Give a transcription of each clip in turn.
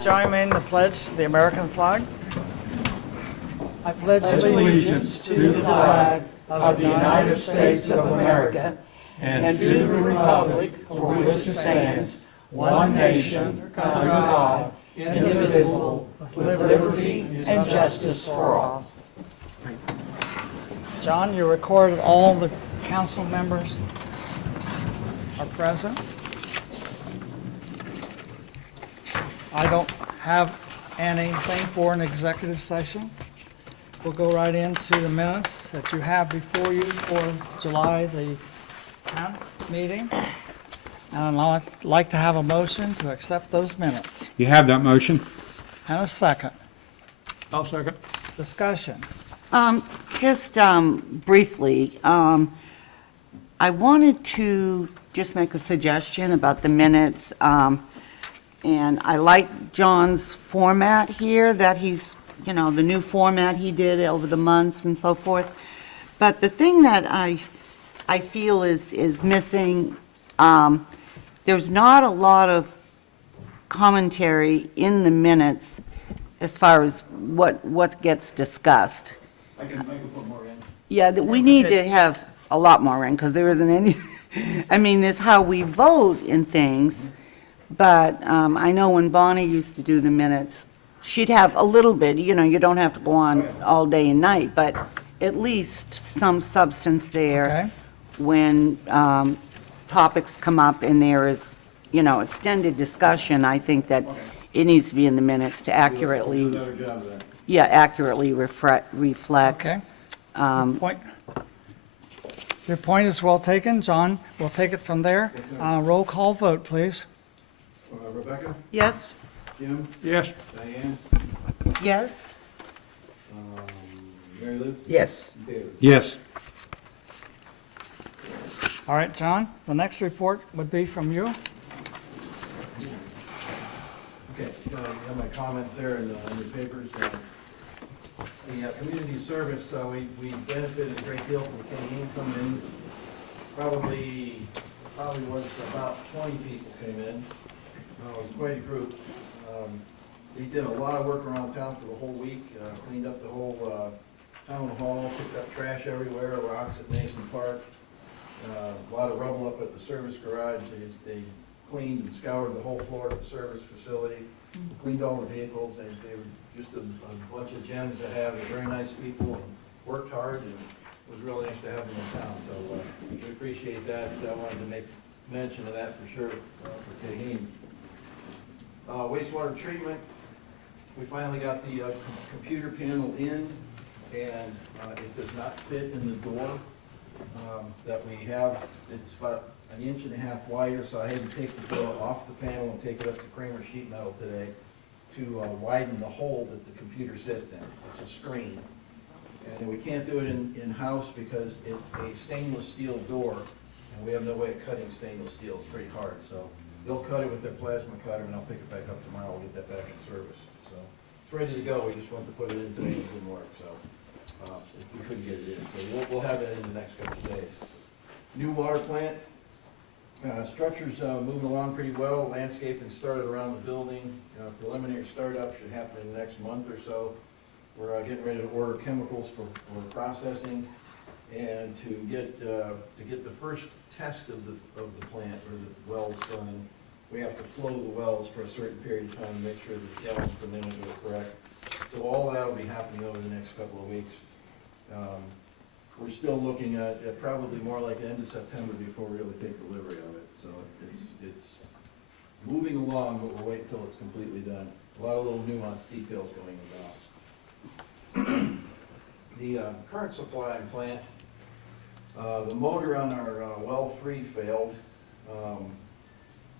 Join me in the pledge to the American flag. I pledge Allegiance to the flag of the United States of America and to the republic for which it stands, one nation, under God, indivisible, with liberty and justice for all. John, you recorded all the council members are present. I don't have anything for an executive session. We'll go right into the minutes that you have before you for July the 10th meeting. And I'd like to have a motion to accept those minutes. You have that motion? And a second. I'll second. Discussion. Just briefly, I wanted to just make a suggestion about the minutes. And I like John's format here, that he's, the new format he did over the months and so forth. But the thing that I feel is missing, there's not a lot of commentary in the minutes as far as what gets discussed. I can put more in. Yeah, we need to have a lot more in, because there isn't any, I mean, there's how we vote in things, but I know when Bonnie used to do the minutes, she'd have a little bit, you don't have to go on all day and night, but at least some substance there Okay. when topics come up and there is, extended discussion. I think that it needs to be in the minutes to accurately, Do a better job of that. accurately reflect. Okay. Um, Point. Your point is well taken. John, we'll take it from there. Roll call vote, please. Rebecca? Yes? Jim? Yes. Diane? Yes? Mary Lou? Yes. David? Yes. All right, John, the next report would be from you. Okay, you have my comments there in your papers. The community service, we benefited a great deal from Kenny coming in. Probably was about 20 people came in. It was quite a group. We did a lot of work around town for the whole week, cleaned up the whole town hall, picked up trash everywhere, rocks at Mason Park. A lot of rubble up at the service garage. They cleaned and scoured the whole floor of the service facility, cleaned all the vehicles, and they were just a bunch of gems to have. They're very nice people and worked hard, and it was really nice to have them in town. So we appreciate that. I wanted to make mention of that for sure for Cahin. Wastewater treatment, we finally got the computer panel in, and it does not fit in the door that we have. It's about 1.5 inches wider, so I had to take the door off the panel and take it up to Kramer Sheet Metal today to widen the hole that the computer sits in. It's a screen. And we can't do it in-house because it's a stainless steel door, and we have no way of cutting stainless steel. It's pretty hard, so they'll cut it with their plasma cutter, and I'll pick it back up tomorrow. We'll get that back in service. So it's ready to go. We just wanted to put it in today, and it didn't work, so we couldn't get it in. So we'll have that in the next couple of days. New water plant. Structure's moving along pretty well. Landscaping started around the building. Preliminary startup should happen in the next month or so. We're getting ready to order chemicals for processing, and to get the first test of the plant or the wells done. We have to flow the wells for a certain period of time to make sure that the gallons per minute are correct. So all that will be happening over the next couple of weeks. We're still looking at probably more like the end of September before we really take delivery of it. So it's moving along, but we'll wait until it's completely done. A lot of little nuanced details going about. The current supplying plant, the motor on our well 3 failed.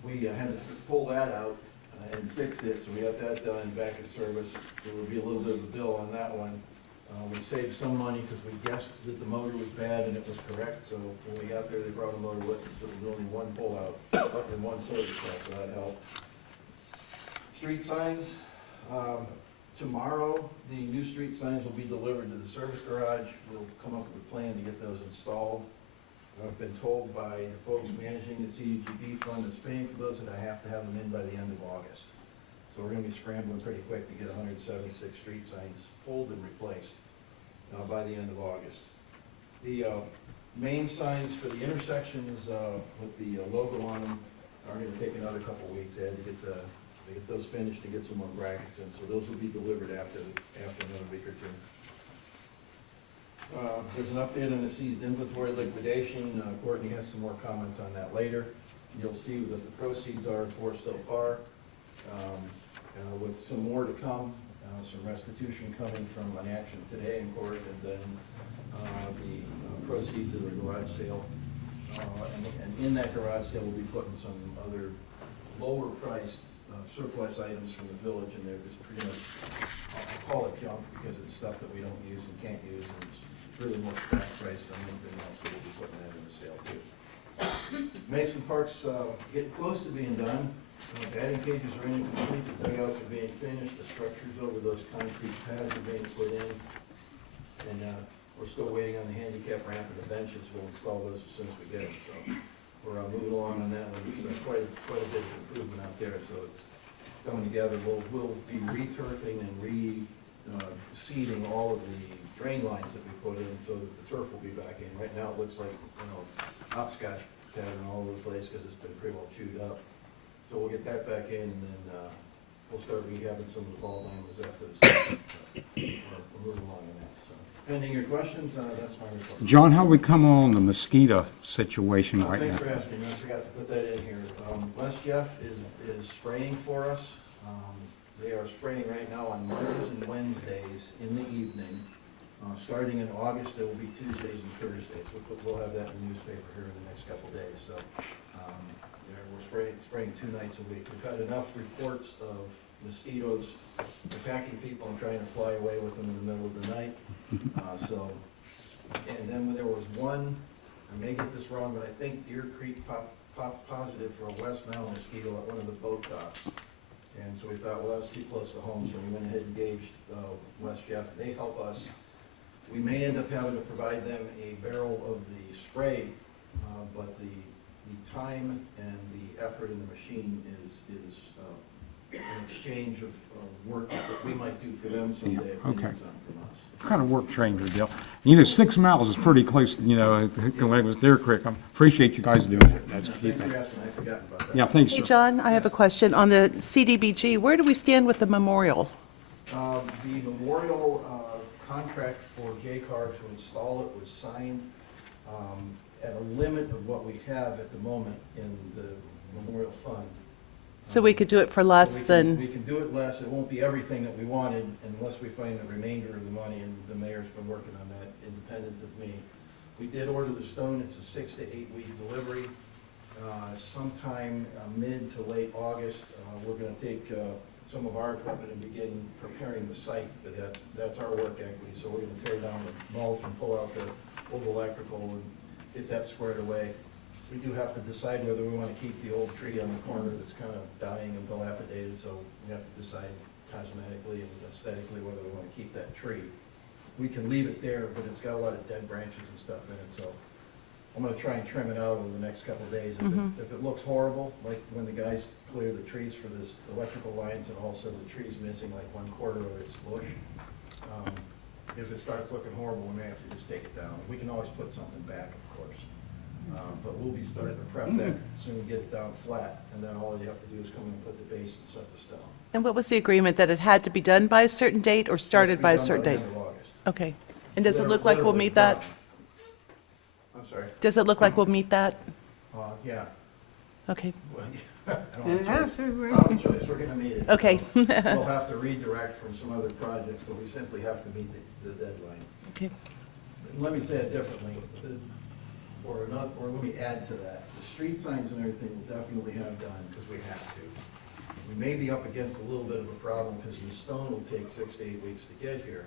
We had to pull that out and fix it, so we got that done back in service. There will be a little bit of a bill on that one. We saved some money because we guessed that the motor was bad and it was correct, so when we got there, they brought the motor with us, so there was only one pull out and one service shop, so that helped. Street signs, tomorrow, the new street signs will be delivered to the service garage. We'll come up with a plan to get those installed. I've been told by the folks managing the CDGB fund that's paying for those that I have to have them in by the end of August. So we're gonna be scrambling pretty quick to get 176 street signs pulled and replaced by the end of August. The main signs for the intersections with the logo on them are gonna take another couple weeks. They had to get those finished to get some more brackets in, so those will be delivered after another week or two. There's an update on the seized inventory liquidation. Courtney has some more comments on that later. You'll see what the proceeds are for so far, with some more to come, some restitution coming from an action today in court, and then the proceeds of the garage sale. And in that garage sale, we'll be putting some other lower priced surplus items from the village, and they're just pretty much, I'll call it junk because it's stuff that we don't use and can't use, and it's really more scrap price than anything else, so we'll be putting that in the sale too. Mason Park's getting close to being done. Batting cages are incomplete, the dugouts are being finished, the structures over those concrete pads are being put in, and we're still waiting on the handicap ramp and the benches. We'll install those as soon as we get them, so we're moving along on that, and it's quite a bit of improvement out there, so it's coming together. We'll be re-turfing and seeding all of the drain lines that we put in so that the turf will be back in. Right now, it looks like, hopscotch pattern all over the place because it's been pretty well chewed up. So we'll get that back in, and then we'll start rehabbing some of the ball diamonds after the season. We're moving along on that, so. Pending your questions, that's my report. John, how we come on the mosquito situation right Thanks now? for asking, I forgot to put that in here. West Jeff is spraying for us. They are spraying right now on Mondays and Wednesdays in the evening. Starting in August, it will be Tuesdays and Thursdays. We'll have that in the newspaper here in the next couple of days. So we're spraying 2 nights a week. We've had enough reports of mosquitoes attacking people and trying to fly away with them in the middle of the night. And then there was one, I may get this wrong, but I think Deer Creek popped positive for a West Nile mosquito at one of the boat docks. And so we thought, well, that was too close to home, so we went ahead and engaged West Jeff. They help us. We may end up having to provide them a barrel of the spray, but the time and the effort in the machine is an exchange of work that we might do for them someday if they need okay. something from us. What kind of work changer deal? 6 miles is pretty close, when it was Deer Creek. I appreciate you guys doing it. That's key Thanks for thing. asking, I forgot about that. Yeah, thanks, Hey, sir. John, I have a question. On the CDBG, where do we stand with the memorial? The memorial contract for JCAR to install it was signed at a limit of what we have at the moment in the memorial fund. So we could do it for So less we than, can do it less. It won't be everything that we wanted unless we find the remainder of the money, and the mayor's been working on that independent of me. We did order the stone. It's a 6 to 8 week delivery. Sometime mid to late August, we're going to take some of our equipment and begin preparing the site. But that's our work equity. So we're going to tear down the mulch and pull out the old electrical and get that squared away. We do have to decide whether we want to keep the old tree on the corner that's kind of dying and dilapidated, so we have to decide cosmetically and aesthetically whether we want to keep that tree. We can leave it there, but it's got a lot of dead branches and stuff in it, so I'm going to try and trim it out over the next couple of days. If it looks horrible, like when the guys clear the trees for this electrical lines and also the tree's missing like 1/4 of its bush, if it starts looking horrible, we may have to just take it down. We can always put something back, of course. But we'll be starting to prep that as soon as we get it down flat, and then all you have to do is come in and put the base and set the stone. and what was the agreement, that it had to be done by a certain date or started by a certain date? It'll be done by the end of August. Okay. And does it look like we'll meet that? I'm sorry. Does it look like we'll meet that? Yeah. Okay, Well, I don't have a choice. I don't have a choice. We're gonna meet it. okay, We'll have to redirect from some other projects, but we simply have to meet the deadline. okay. Let me say it differently, or let me add to that. The street signs and everything we'll definitely have done, because we have to. We may be up against a little bit of a problem, because the stone will take 6 to 8 weeks to get here.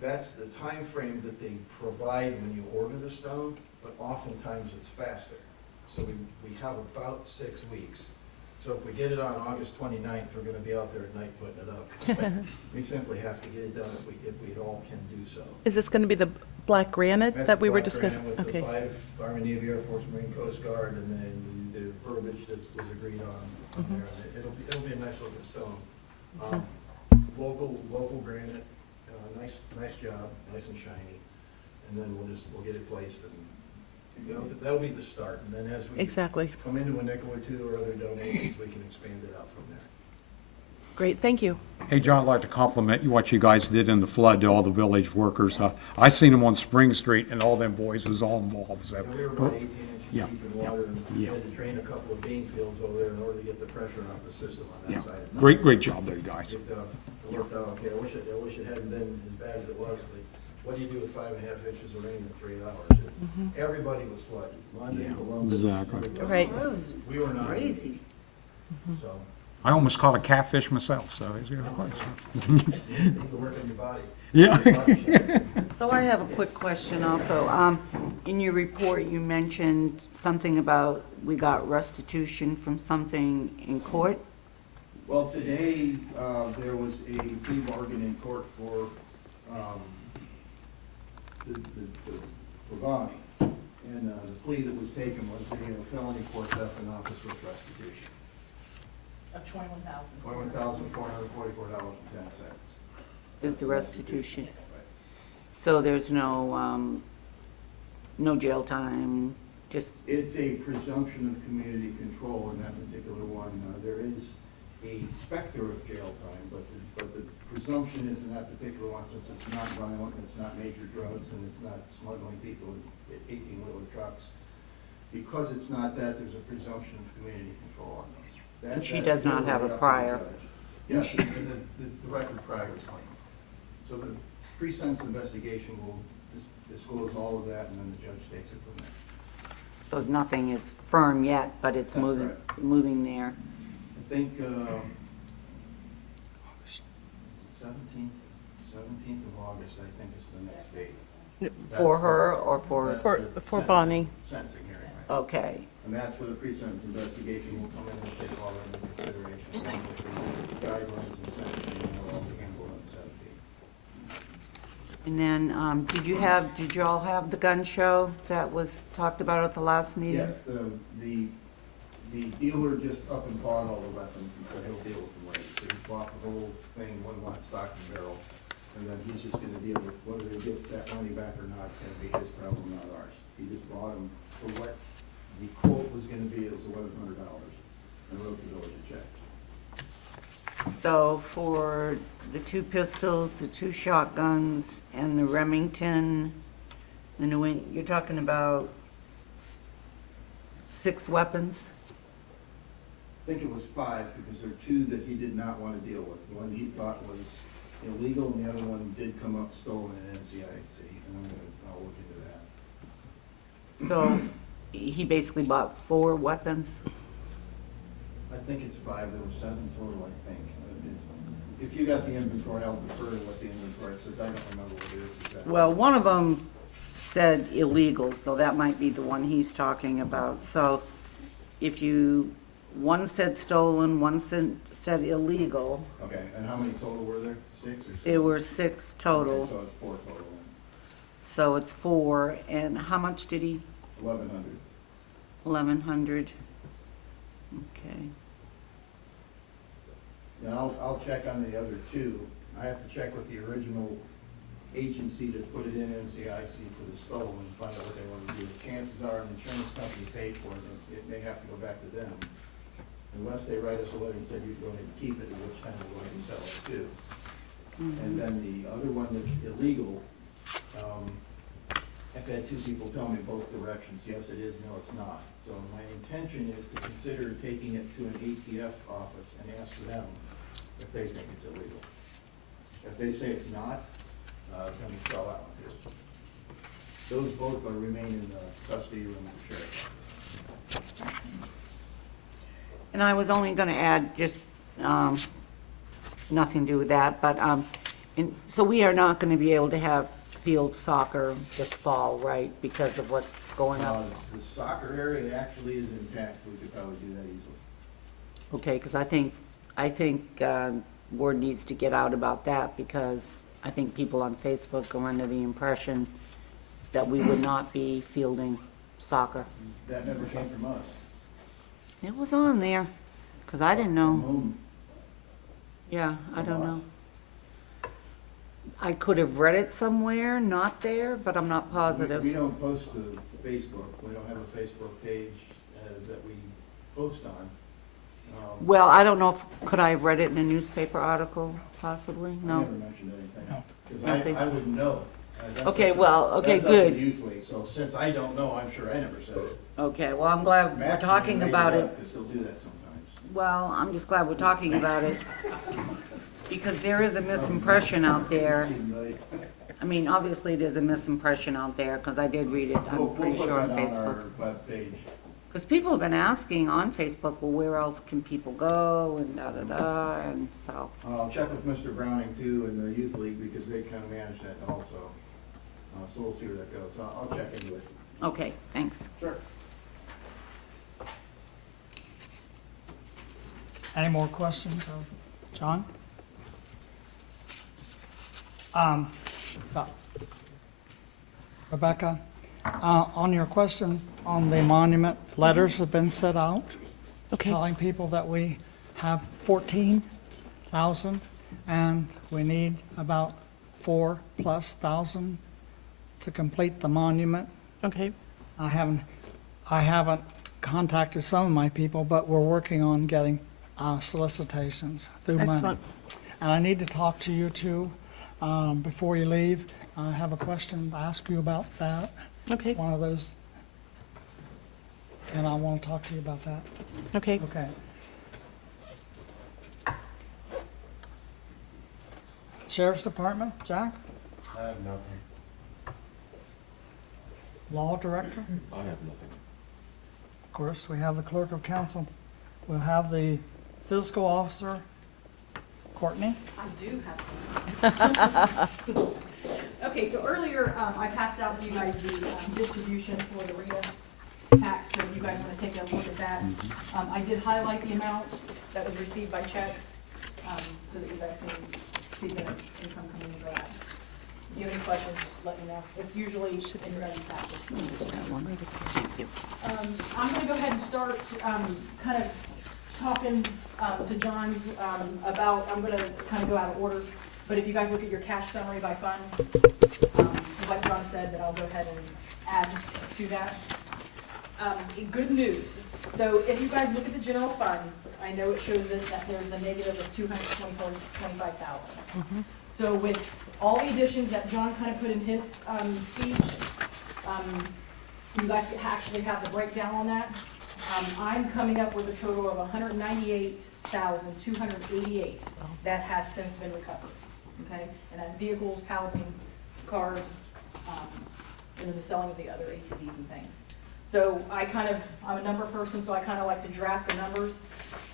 That's the time frame that they provide when you order the stone, but oftentimes it's faster. So we have about 6 weeks. So if we get it on August 29th, we're gonna be out there at night putting it up. 'Cause we simply have to get it done if we at all can do so. Is this going to be the black granite That's that we the were black discussing? granite Okay, with the 5 Army, Navy, Air Force, Marine, Coast Guard, and then the verbiage that was agreed on there. It'll be a nice looking stone. Local granite, nice job, nice and shiny, and then we'll get it placed, and that'll be the start, and then as we Exactly. come into a nickel or two or other donations, we can expand it out from there. Great, thank you. Hey, John, I'd like to compliment you, what you guys did in the flood to all the village workers. I seen them on Spring Street, and all them boys was all involved, so. And we were about 18 inches Yeah, deep in water, and we yeah. had to drain a couple of bean fields over there in order to get the pressure off the system on Yeah, that side. great job there, guys. It worked out okay. I wish it hadn't been as bad as it was, but what do you do with 5.5 inches of rain in 3 hours? Everybody was flooded. London, Yeah, Columbus. exactly. everybody. Right. That was We were not. crazy. So, I almost caught a catfish myself, so it's really close. you can work on your body. Yeah. Your body shape. So I have a quick question also. In your report, you mentioned something about we got restitution from something in court? Well, today, there was a plea bargain in court for, for Bonnie. And, the plea that was taken was a felony for theft and office with restitution. Of $21,444.10. Is the restitution? So there's no, no jail time, just, It's a presumption of community control in that particular one. There is a specter of jail time, but the presumption is in that particular one, since it's not violent, it's not major drugs, and it's not smuggling people in 18-wheeler trucks. Because it's not that, there's a presumption of community control on those. And she does not have a prior. Yes, and the record prior is clean. So the pre-sentence investigation will disclose all of that, and then the judge takes it from there. so nothing is firm yet, but it's That's moving, correct. moving there. I think, is it 17th of August, I think is the next date. For her or for, That's For- the for sentencing- Bonnie. Sentencing hearing, right? okay. And that's where the pre-sentence investigation will come in and take all that into consideration, along with the guidelines and sentencing, and what all the handle on the 17th. And then, did you all have the gun show that was talked about at the last meeting? Yes, the dealer just up and bought all the weapons and said he'll deal with them later. So he bought the whole thing, one lot, stock and barrel, and then he's just gonna deal with whether he gets that money back or not, it's gonna be his problem, not ours. He just bought them for what the quote was gonna be, it was $1,100, and wrote the village a check. So for the 2 pistols, the 2 shotguns, and the Remington, the you're talking about 6 weapons? I think it was 5, because there are 2 that he did not want to deal with. One he thought was illegal, and the other one did come up stolen in NCIC, and I'll look into that. So he basically bought 4 weapons? I think it's 5, there were 7 total, I think. If you got the inventory, I'll defer to what the inventory says, I don't remember what it is exactly. Well, one of them said illegal, so that might be the one he's talking about. So if one said stolen, one said illegal, Okay, and how many total were there? 6 or 7? there were 6 total. Okay, so it's 4 total, So it's 4, and how much did he? 1,100. 1,100. Okay. And I'll check on the other 2. I have to check with the original agency that put it in NCIC for the stolen and find out what they want to do. Chances are an insurance company paid for it, it may have to go back to them. Unless they write us a letter and say you go ahead and keep it, at which time we're going to sell it too. And then the other one that's illegal, I've had 2 people tell me both directions, yes it is, no it's not. So my intention is to consider taking it to an ATF office and ask them if they think it's illegal. If they say it's not, then we sell that one too. Those both are remain in the custody room of the sheriff. And I was only going to add, just nothing to do with that, but, so we are not going to be able to have field soccer this fall, right, because of what's going on? The soccer area actually is intact, we could probably do that easily. Okay, because I think word needs to get out about that, because I think people on Facebook are under the impression that we would not be fielding soccer. That never came from us. It was on there, because I didn't know. From Yeah, I don't From know. us. I could have read it somewhere, not there, but I'm not positive. We don't post to Facebook. We don't have a Facebook page that we post on. Well, I don't know if, could I have read it in a newspaper article, possibly? I No? never mentioned anything. No. Because Nothing. I wouldn't know. That's Okay, up to- well, okay, that's up to good. the youth league. So since I don't know, I'm sure I never said it. Okay, well, I'm glad we're Max talking may make about it. up, 'cause he'll do that sometimes. Well, I'm just glad we're talking about it. Because there is a misimpression out there. I mean, obviously, there's a misimpression out there, because I did read it, We'll I'm pretty put sure on that Facebook. our webpage. Because people have been asking on Facebook, well, where else can people go, and da-da-da, and so. I'll check with Mr. Browning too in the youth league because they kind of manage that also. So we'll see where that goes. I'll check into it. Okay, thanks. Sure. Any more questions of John? Rebecca, on your question on the monument, letters have been sent out Okay. telling people that we have 14,000 and we need about 4,000+ to complete the monument. Okay. I haven't contacted some of my people, but we're working on getting solicitations through money. Excellent. And I need to talk to you too, before you leave. I have a question to ask you about that, Okay. one of those. And I want to talk to you about that. Okay. Okay. Sheriff's Department, Jack? I have nothing. Law Director? I have nothing. Of course, we have the Clerk of Council. We'll have the Fiscal Officer, Courtney. I do have some. Okay, so earlier, I passed out to you guys the distribution for the RETA tax, so if you guys want to take a look at that. I did highlight the amount that was received by check, so that you guys can see the income coming in for that. If you have any questions, just let me know. It's usually in your own package. Thank you. I'm gonna go ahead and start, kind of talking, to John's, about, I'm gonna kind of go out of order, but if you guys look at your cash summary by fund, like John said, that I'll go ahead and add to that. Good news, so if you guys look at the general fund, I know it shows that there's a negative of 225,000. So with all the additions that John kind of put in his, speech, you guys actually have the breakdown on that. I'm coming up with a total of 198,288 that has since been recovered, okay? And that's vehicles, housing, cars, and then the selling of the other ATVs and things. So I'm a number person, so I kind of like to draft the numbers.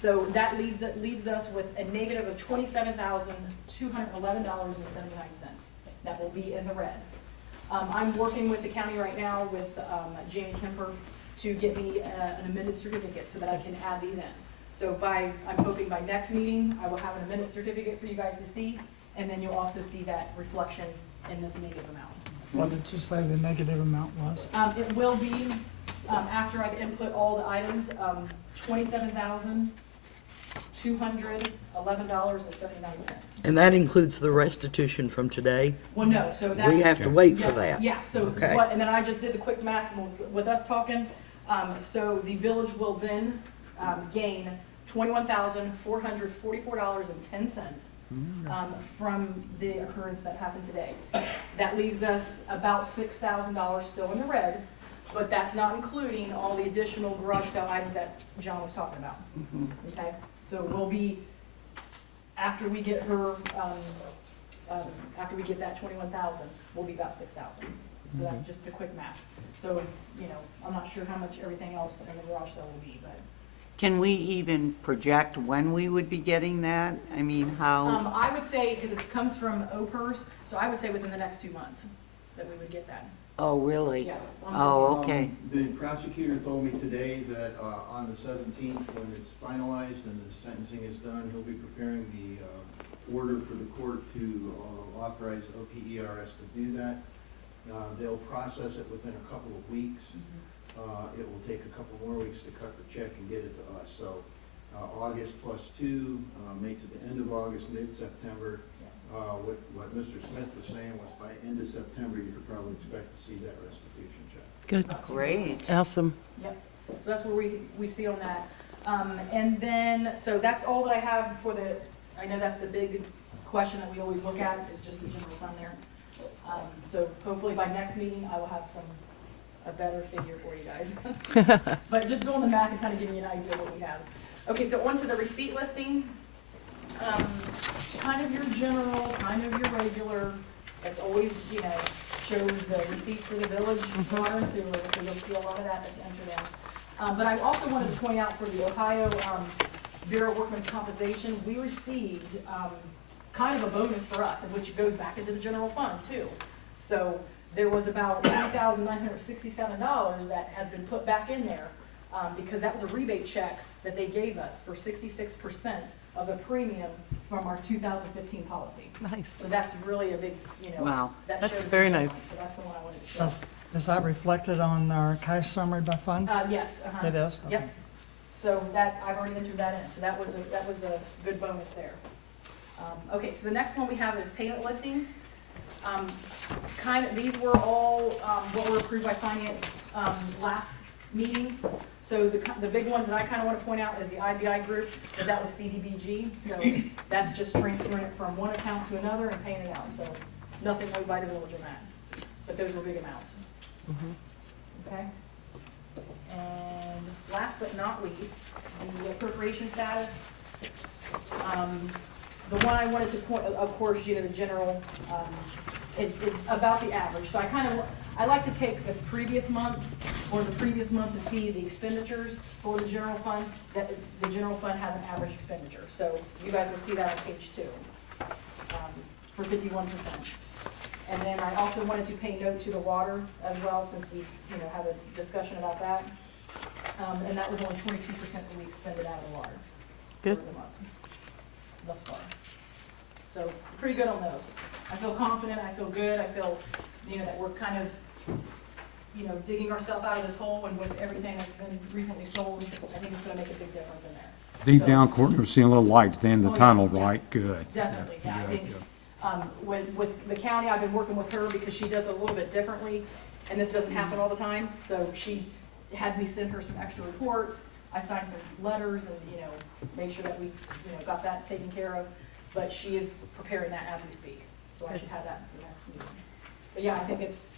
So that leaves us with a negative of $27,211.79. That will be in the red. I'm working with the county right now with Jamie Kemper to get me an amended certificate so that I can add these in. So I'm hoping by next meeting, I will have an amended certificate for you guys to see, and then you'll also see that reflection in this negative amount. What did you say the negative amount was? It will be, after I've input all the items, $27,211.79. And that includes the restitution from today? Well, no, so that. We have to wait for Yeah, that? Yeah, so Okay. and then I just did the quick math with us talking. So the village will then gain $21,444.10 from the occurrence that happened today. That leaves us about $6,000 still in the red, but that's not including all the additional garage sale items that John was talking about. Okay, so we'll be, after we get her, after we get that 21,000, we'll be about 6,000. So that's just the quick math. So, I'm not sure how much everything else in the garage sale will be, but. Can we even project when we would be getting that? I mean, how? I would say, because it comes from OPERS, so I would say within the next 2 months that we would get that. Oh, really? Yeah. Oh, okay. The prosecutor told me today that on the 17th, when it's finalized and the sentencing is done, he'll be preparing the order for the court to authorize OPERS to do that. They'll process it within a couple of weeks. It will take a couple more weeks to cut the check and get it to us. So August +2 makes it the end of August, mid-September. What Mr. Smith was saying was by end of September, you could probably expect to see that restitution check. Good, Great. awesome. Yep, so that's where we see on that. And then, so that's all that I have for the, I know that's the big question that we always look at, is just the general fund there. So hopefully by next meeting, I will have a better figure for you guys. But just doing the math and kind of giving you an idea of what we have. Okay, so on to the receipt listing. Kind of your general, kind of your regular, it's always, you know, shows the receipts for the village, water and sewer, so you'll see a lot of that that's entered in. But I also wanted to point out for the Ohio Bureau of Workmen's Compensation, we received kind of a bonus for us, in which it goes back into the general fund too. So there was about $3,967 that has been put back in there because that was a rebate check that they gave us for 66% of the premium from our 2015 policy. Nice. So that's really a big, you know. Wow. that That's shows very the nice. difference. So that's the one I wanted to show. Is that reflected on our cash summary by fund? Yes, It is? Okay. Yep. So that, I've already entered that in, so that was a good bonus there. Okay, so the next one we have is payment listings. These were all, what were approved by finance, last meeting. So the big ones that I kind of want to point out is the IBI group, so that was CDBG. So that's just transferring it from one account to another and paying it out, so nothing owed by the village on that. But those were big amounts. Okay? And last but not least, the appropriation status. The one I wanted to point, of course, you know, the general, is about the average. So I like to take the previous months or the previous month to see the expenditures for the general fund, that the general fund has an average expenditure. So you guys will see that on page 2, for 51%. And then I also wanted to pay note to the water as well, since we, you know, had a discussion about that. And that was only 22% that we expended out of the water. Good. For the month, thus far. So, pretty good on those. I feel confident, I feel good, I feel, you know, that we're kind of, you know, digging ourselves out of this hole, and with everything that's been recently sold, I think it's gonna make a big difference in there. Deep So- down, Courtney, we're seeing a little light at the end of Oh, the yeah, tunnel, yeah. right? Good. Definitely, yeah, I Good, think, good. with the county, I've been working with her because she does it a little bit differently, and this doesn't happen all the time, so she had me send her some extra reports, I signed some letters and, you know, made sure that we, you know, got that taken care of, but she is preparing that as we speak, so I should have that for the next meeting. But yeah, I think it's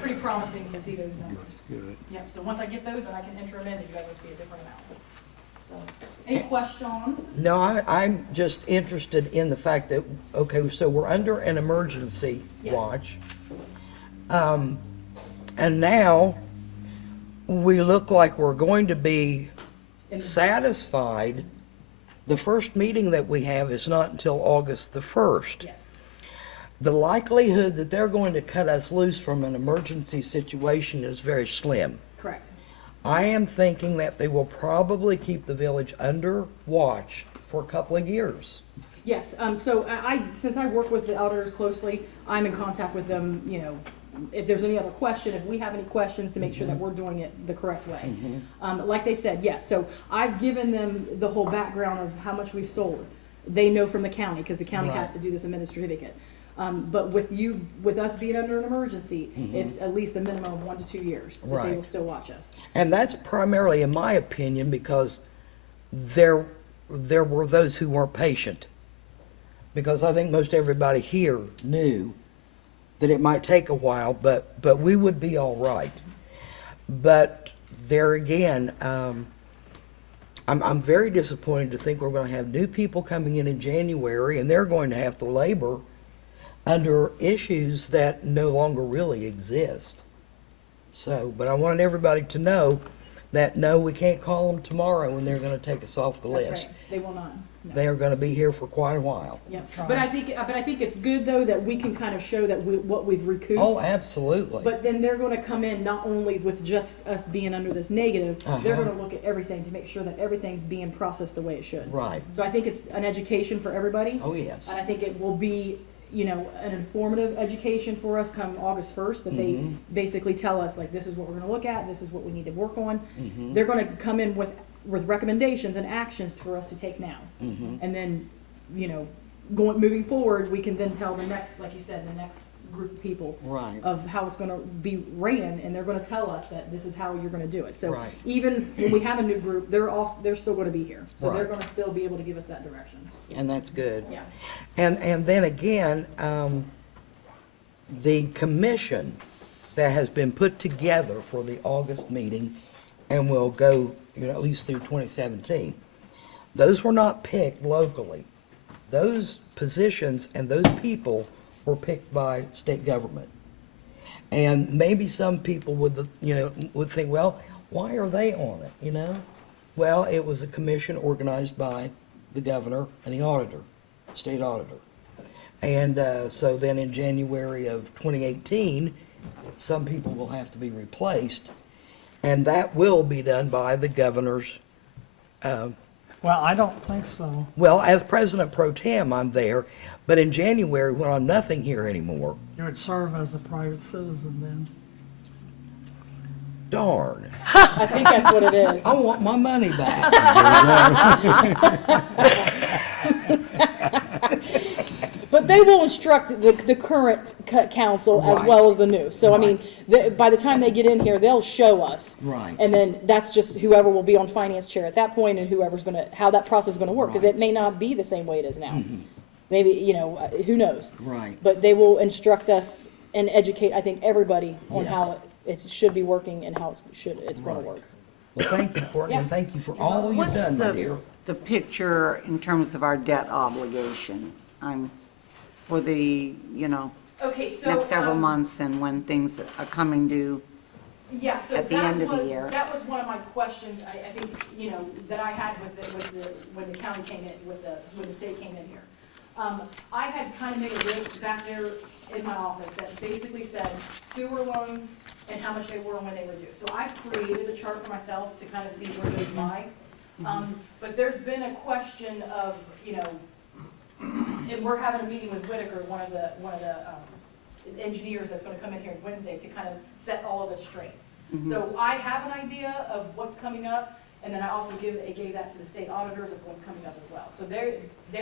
pretty promising to see those numbers. Good. Yep, so once I get those, then I can enter them in, and you guys will see a different amount. So, any questions? No, I'm just interested in the fact that, okay, so we're under an emergency Yes. watch. And now, we look like we're going to be satisfied. The first meeting that we have is not until August the 1st. Yes, The likelihood that they're going to cut us loose from an emergency situation is very slim. correct. I am thinking that they will probably keep the village under watch for a couple of years. Yes, so since I work with the auditors closely, I'm in contact with them, you know, if there's any other question, if we have any questions, to make sure that we're doing it the correct way. Like they said, yes, so I've given them the whole background of how much we've sold. They know from the county, because the county has Right. to do this administrative certificate. But with us being under an emergency, it's at least a minimum of 1 to 2 years that they will Right. still watch us. And that's primarily, in my opinion, because there were those who weren't patient. Because I think most everybody here knew that it might take a while, but we would be all right. But there again, I'm very disappointed to think we're gonna have new people coming in January, and they're going to have to labor under issues that no longer really exist. So, but I wanted everybody to know that, no, we can't call them tomorrow and they're gonna take us off the That's list. right, they will not. No. They are gonna be here for quite a while. Yeah, but I think it's good, though, that we can kind of show that what we've recouped. Oh, absolutely. But then they're gonna come in not only with just us being under this negative, they're Uh-huh. gonna look at everything to make sure that everything's being processed the way it should. Right. So I think it's an education for everybody. Oh, yes. And I think it will be, you know, an informative education for us come August 1st, that they basically tell us, like, this is what we're gonna look at, this is what we need to work on. They're gonna come in with with recommendations and actions for us to take now. And then, you know, moving forward, we can then tell the next, like you said, the next group of people Right. of how it's gonna be ran, and they're gonna tell us that this is how you're gonna do it. So Right. even when we have a new group, they're still gonna be here. So they're Right. gonna still be able to give us that direction. And that's good. Yeah. And then again, the commission that has been put together for the August meeting and will go, you know, at least through 2017, those were not picked locally. Those positions and those people were picked by state government. And maybe some people would, you know, would think, well, why are they on it, you know? Well, it was a commission organized by the governor and the auditor, state auditor. And so then in January of 2018, some people will have to be replaced, and that will be done by the governor's, Well, I don't think so. well, as president pro tem, I'm there, but in January, when I'm nothing here anymore, You would serve as a private citizen then. darn, I think that's what it is. I want my money back. But they will instruct the current council as Right. well as the new. So, I mean, by the time they get in here, they'll show us. Right. And then that's just whoever will be on finance chair at that point and whoever's gonna, how that process is gonna work. Because it may not be the same way it is now. Maybe, you know, who knows? Right. But they will instruct us and educate, I think, everybody on Yes. how it should be working and how it's gonna Right. work. Well, thank you, Courtney, and Yeah. thank you for all you've What's done, my dear. the picture in terms of our debt obligation? For the, you know, Okay, so. next several months and when things are coming due. Yeah, so at the that end of the was, year. that was one of my questions, I think, you know, that I had when the county came in, when the state came in here. I had kind of made a list back there in my office that basically said sewer loans and how much they were and when they were due. So I created a chart for myself to kind of see where those lie. But there's been a question of, you know, and we're having a meeting with Whitaker, one of the engineers that's gonna come in here Wednesday to kind of set all of this straight. So I have an idea of what's coming up, and then I also gave that to the state auditors of what's coming up as well. So they're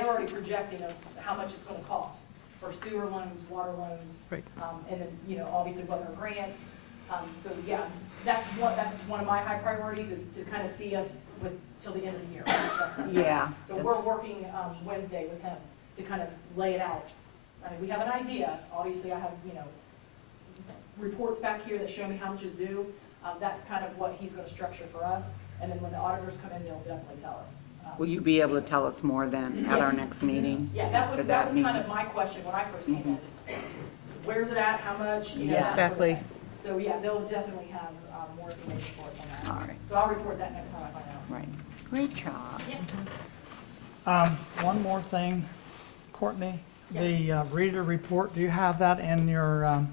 already projecting of how much it's gonna cost for sewer loans, water loans. Right. And then, you know, obviously what are grants. So yeah, that's one of my high priorities is to kind of see us till the end of the year. Yeah. So we're working Wednesday with him to kind of lay it out. I mean, we have an idea, obviously I have, you know, reports back here that show me how much is due. That's kind of what he's gonna structure for us, and then when the auditors come in, they'll definitely tell us. Will you be able to tell us more then at our Yes. next meeting? Yeah, that after was kind meeting? of my question when I first came in, is where's it at, how much, you know, Yeah. that sort of Exactly. thing. So, yeah, they'll definitely have more information for us on that. All right. So I'll report that next time I find out. Right. Great job. Yeah. One more thing, Courtney, Yes. the reader report, do you have that in your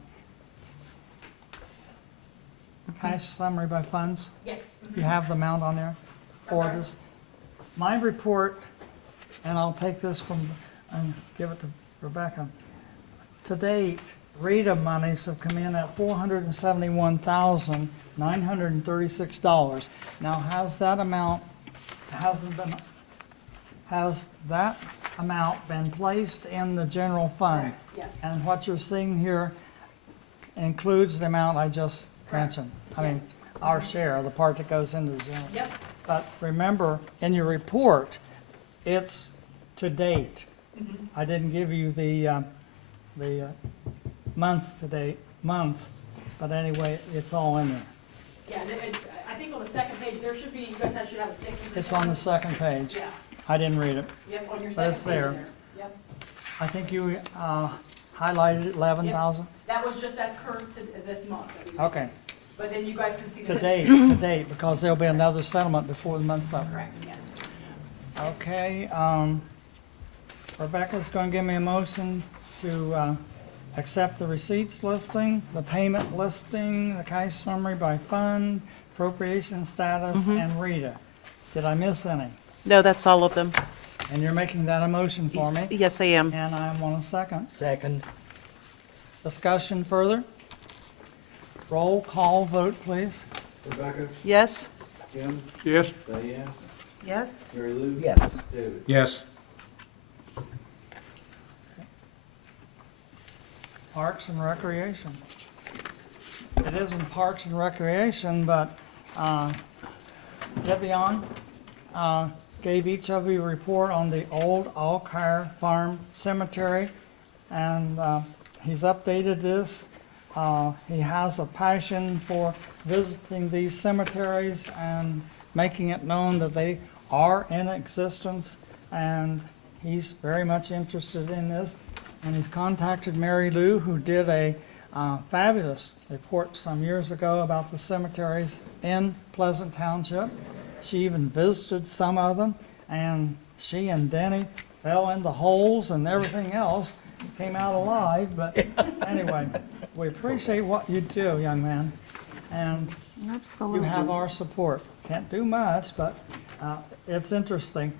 cash summary by funds? Yes. You have the amount on there for sorry? this? My report, and I'll take this from, and give it to Rebecca. To date, RETA monies have come in at $471,936. Now, has that amount been placed in the general fund? Correct, yes. And what you're seeing here includes the amount I just mentioned. I mean, Yes. our share, the part that goes into the general. Yep, But remember, in your report, it's to date. I didn't give you the month to date, but anyway, it's all in there. yeah, I think on the second page, there should be, you guys should have a statement. It's on the second page. Yeah, I didn't read it. yep, on your But second it's page there. there. Yep, I think you highlighted 11,000? that was just as current to this month. that we just Okay. did. But then you guys can see. To the- date, because there'll be another settlement before the month's up. Correct, yes. Okay, Rebecca's gonna give me a motion to accept the receipts listing, the payment listing, the cash summary by fund, appropriation status, and RETA. Did I miss any? No, that's all of them. And you're making that a motion for me, Yes, I am. and I want a second. Second, Discussion further? Roll call vote, please. Rebecca, Yes? Jim, Yes? Diane, Yes? Mary Lou? Yes. David? Yes. Parks and Recreation. It isn't Parks and Recreation, but Devion gave each of you a report on the old Alcar Farm Cemetery, and he's updated this. He has a passion for visiting these cemeteries and making it known that they are in existence, and he's very much interested in this. And he's contacted Mary Lou, who did a fabulous report some years ago about the cemeteries in Pleasant Township. She even visited some of them, and she and Denny fell into holes and everything else, came out alive, but anyway, we appreciate what you do, young man, and you Absolutely. have our support. Can't do much, but it's interesting.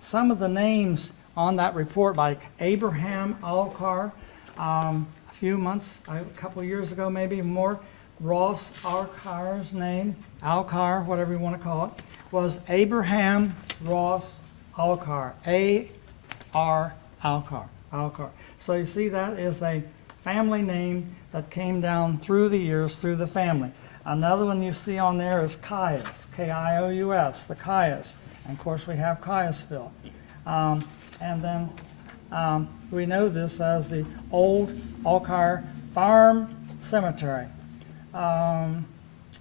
Some of the names on that report, like Abraham Alcar, a few months, a couple of years ago, maybe more, Ross Alcar's name, Alcar, whatever you want to call it, was Abraham Ross Alcar, A-R Alcar, Alcar. So you see, that is a family name that came down through the years, through the family. Another one you see on there is Caius, K-I-O-U-S, the Caius. And of course, we have Caiusville. And then we know this as the old Alcar Farm Cemetery.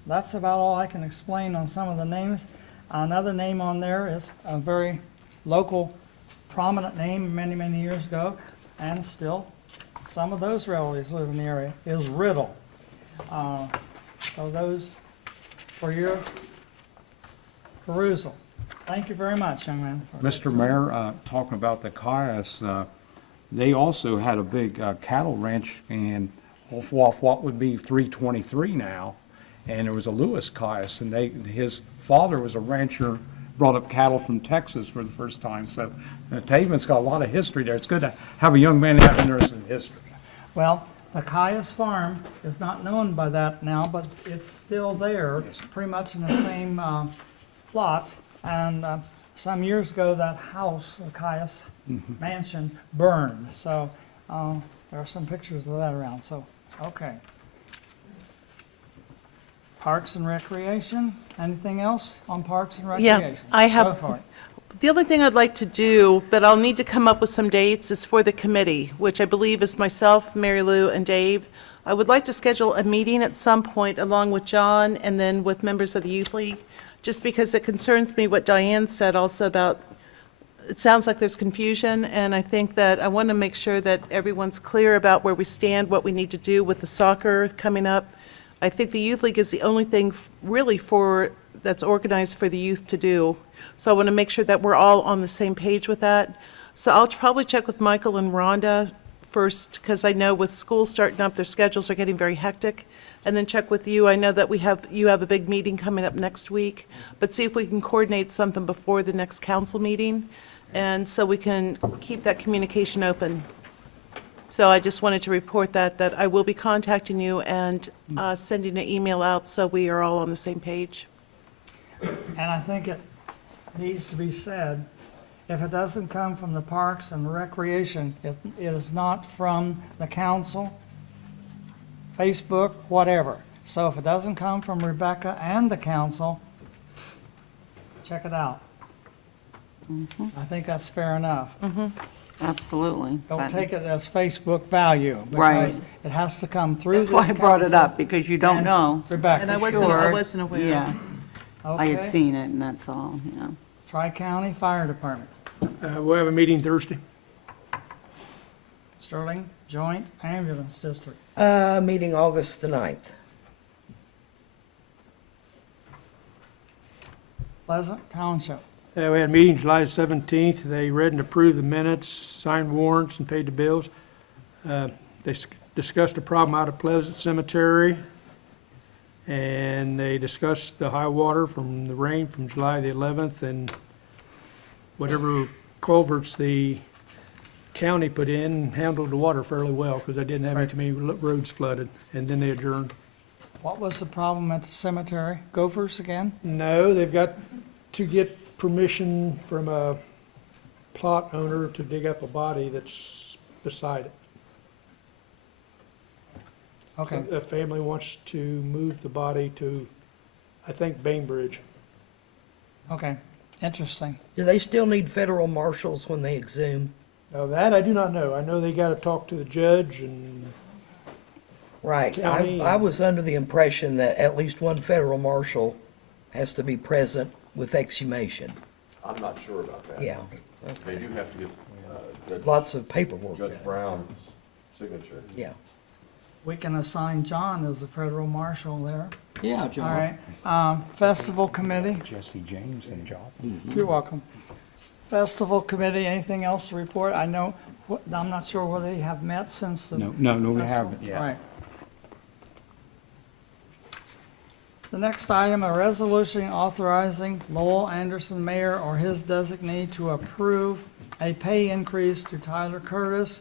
That's about all I can explain on some of the names. Another name on there is a very local, prominent name many, many years ago, and still some of those relatives live in the area, is Riddle. So those for your perusal. Thank you very much, young man. Mr. Mayor, talking about the Caius, they also had a big cattle ranch and off what would be 323 now, and there was a Lewis Caius, and his father was a rancher, brought up cattle from Texas for the first time. So Taven's got a lot of history there. It's good to have a young man have interest in history. Well, the Caius Farm is not known by that now, but it's still there, pretty much in the same plot. And some years ago, that house, the Caius mansion, burned. So there are some pictures of that around. So, okay. Parks and Recreation. Anything else on Parks and Yeah, Recreation? I have- Go for it. The only thing I'd like to do, but I'll need to come up with some dates, is for the committee, which I believe is myself, Mary Lou, and Dave. I would like to schedule a meeting at some point along with John and then with members of the Youth League, just because it concerns me what Diane said also about, it sounds like there's confusion, and I think that I want to make sure that everyone's clear about where we stand, what we need to do with the soccer coming up. I think the Youth League is the only thing really that's organized for the youth to do. So I want to make sure that we're all on the same page with that. So I'll probably check with Michael and Rhonda first, because I know with school starting up, their schedules are getting very hectic. And then check with you. I know that you have a big meeting coming up next week, but see if we can coordinate something before the next council meeting, and so we can keep that communication open. So I just wanted to report that I will be contacting you and sending an email out so we are all on the same page. And I think it needs to be said, if it doesn't come from the Parks and Recreation, it is not from the council, Facebook, whatever. So if it doesn't come from Rebecca and the council, check it out. I think that's fair enough. Absolutely. Don't But take it as Facebook value. Right. Because it has to come through That's this why I brought it council up, because you don't and know. Rebecca. And I Sure. wasn't aware. Yeah, I had Okay. seen it, and that's all, yeah. Tri-County Fire Department. We'll have a meeting Thursday. Sterling Joint Ambulance District. Meeting August the 9th. Pleasant Township. We had a meeting July 17th. They read and approved the minutes, signed warrants, and paid the bills. They discussed a problem out of Pleasant Cemetery, and they discussed the high water from the rain from July the 11th, and whatever culverts the county put in handled the water fairly well, because they didn't have too many roads flooded, and then they adjourned. What was the problem at the cemetery? Gophers again? No, they've got to get permission from a plot owner to dig up a body that's beside it. Okay, A family wants to move the body to, I think, Bainbridge. okay, interesting. Do they still need federal marshals when they exhume? Now, that I do not know. I know they got to talk to the judge and, Right. County. I was under the impression that at least one federal marshal has to be present with exhumation. I'm not sure about that. Yeah. They do have to get Judge Lots of paperwork. Judge done. Brown's signature. Yeah. We can assign John as the federal marshal there. Yeah, All right. Festival committee, Jesse James and Job. you're welcome. Festival committee, anything else to report? I know, I'm not sure whether they have met since the. No, we festival? haven't yet. Right. The next item, a resolution authorizing Lowell Anderson, mayor or his designee, to approve a pay increase to Tyler Curtis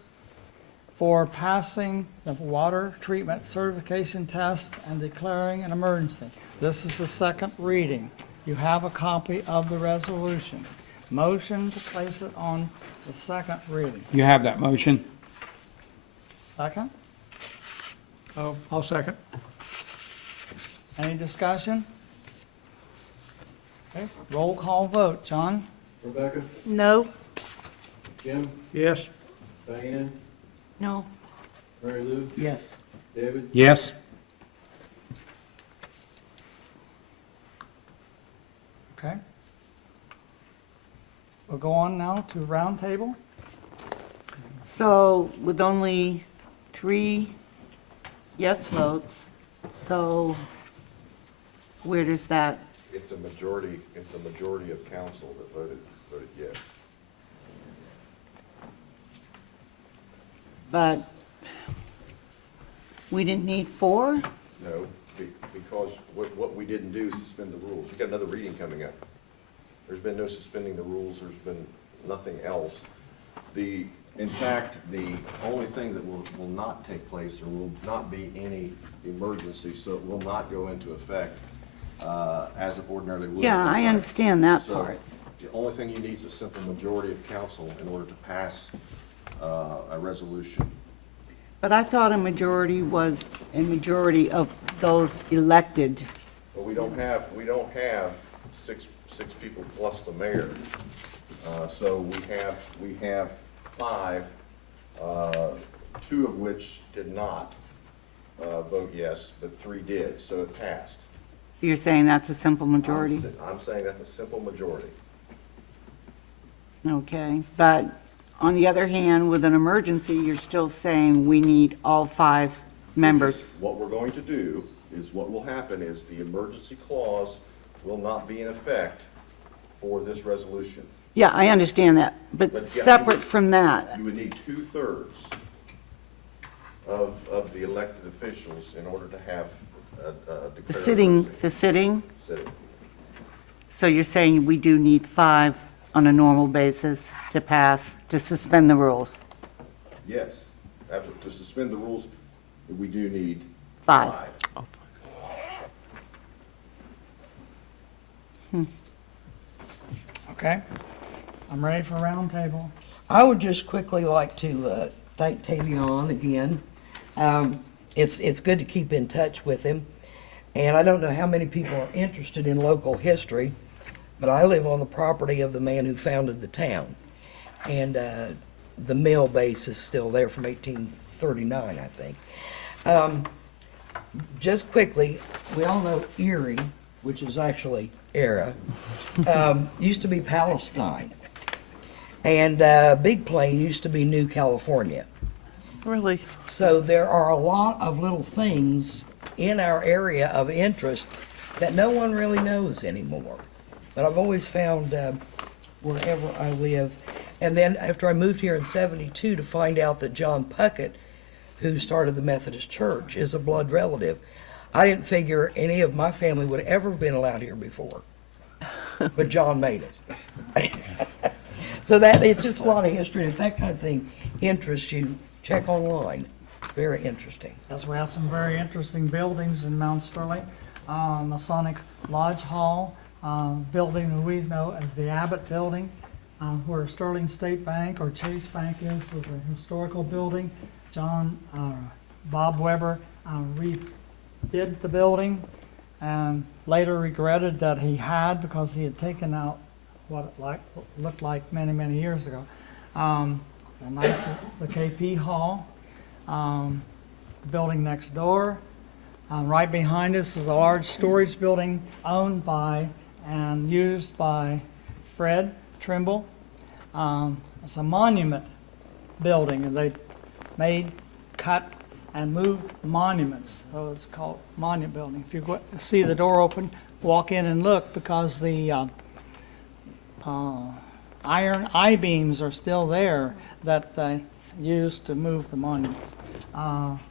for passing the water treatment certification test and declaring an emergency. This is the second reading. You have a copy of the resolution. Motion to place it on the second reading. You have that motion? Second? I'll second. Any discussion? Okay, roll call vote. John? Rebecca, No? Jim, Yes, Diane, No, Mary Lou, Yes. David? Yes. Okay. We'll go on now to roundtable. so with only 3 yes votes, so where does that, It's a majority of council that voted yes. but we didn't need 4? No, because what we didn't do is suspend the rules. You've got another reading coming up. There's been no suspending the rules, there's been nothing else. In fact, the only thing that will not take place, there will not be any emergency, so it will not go into effect as it ordinarily would. Yeah, I understand that So, part. the only thing you need is a simple majority of council in order to pass a resolution. But I thought a majority was a majority of those elected. But we don't have six people plus the mayor. So we have 5, 2 of which did not vote yes, but 3 did, so it passed. So you're saying that's a simple majority? I'm saying that's a simple majority. Okay, but on the other hand, with an emergency, you're still saying we need all 5 members. What we're going to do is, what will happen is the emergency clause will not be in effect for this resolution. Yeah, I understand that, but But yeah, separate from that, You would need 2/3 of the elected officials in order to have a the declared sitting, emergency. Sitting. so you're saying we do need 5 on a normal basis to pass, to suspend the rules? Yes, to suspend the rules, we do need 5. 5. Okay, I'm ready for roundtable. I would just quickly like to thank Tavion again. It's good to keep in touch with him, and I don't know how many people are interested in local history, but I live on the property of the man who founded the town, and the mill base is still there from 1839, I think. Just quickly, we all know Erie, which is actually Era, used to be Palestine. And Big Plain used to be New California. Really? So there are a lot of little things in our area of interest that no one really knows anymore. But I've always found wherever I live. And then after I moved here in '72 to find out that John Puckett, who started the Methodist Church, is a blood relative, I didn't figure any of my family would ever have been allowed here before. But John made it. So that, it's just a lot of history. If that kind of thing interests you, check online. very interesting. Yes, we have some very interesting buildings in Mount Sterling. Masonic Lodge Hall, building that we know as the Abbott Building, where Sterling State Bank or Chase Bank is, was a historical building. Bob Weber redid the building and later regretted that he had, because he had taken out what it looked like many, many years ago. The Knights of the KP Hall, the building next door. Right behind us is a large storage building owned by and used by Fred Trimble. It's a monument building, and they made, cut, and moved monuments, so it's called Monument Building. If you see the door open, walk in and look, because the iron I-beams are still there that they used to move the monuments.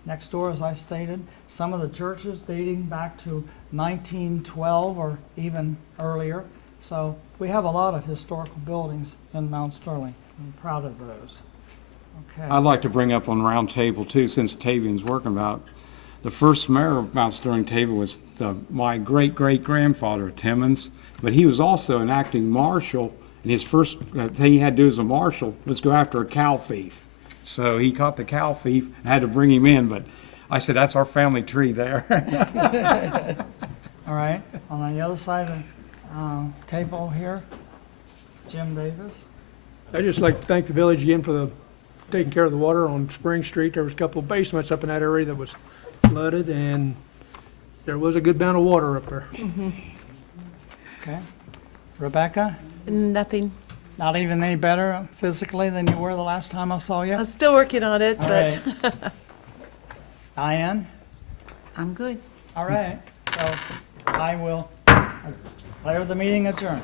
Next door, as I stated, some of the churches dating back to 1912 or even earlier. So we have a lot of historical buildings in Mount Sterling. I'm proud of those. Okay. I'd like to bring up on Round Table too, since Tavian's working about, the first mayor of Mount Sterling Table was my great-great-grandfather, Timmons, but he was also an acting marshal, and his first thing he had to do as a marshal was go after a cow thief. So he caught the cow thief and had to bring him in, but I said, that's our family tree there. All right, on the other side of the table here, Jim Davis. I'd just like to thank the village again for taking care of the water on Spring Street. There was a couple of basements up in that area that was flooded, and there was a good amount of water up there. Okay. Rebecca, Nothing. not even any better physically than you were the last time I saw you? I'm still working on it, All but right. Diane? I'm good. All right, so I will declare the meeting adjourned.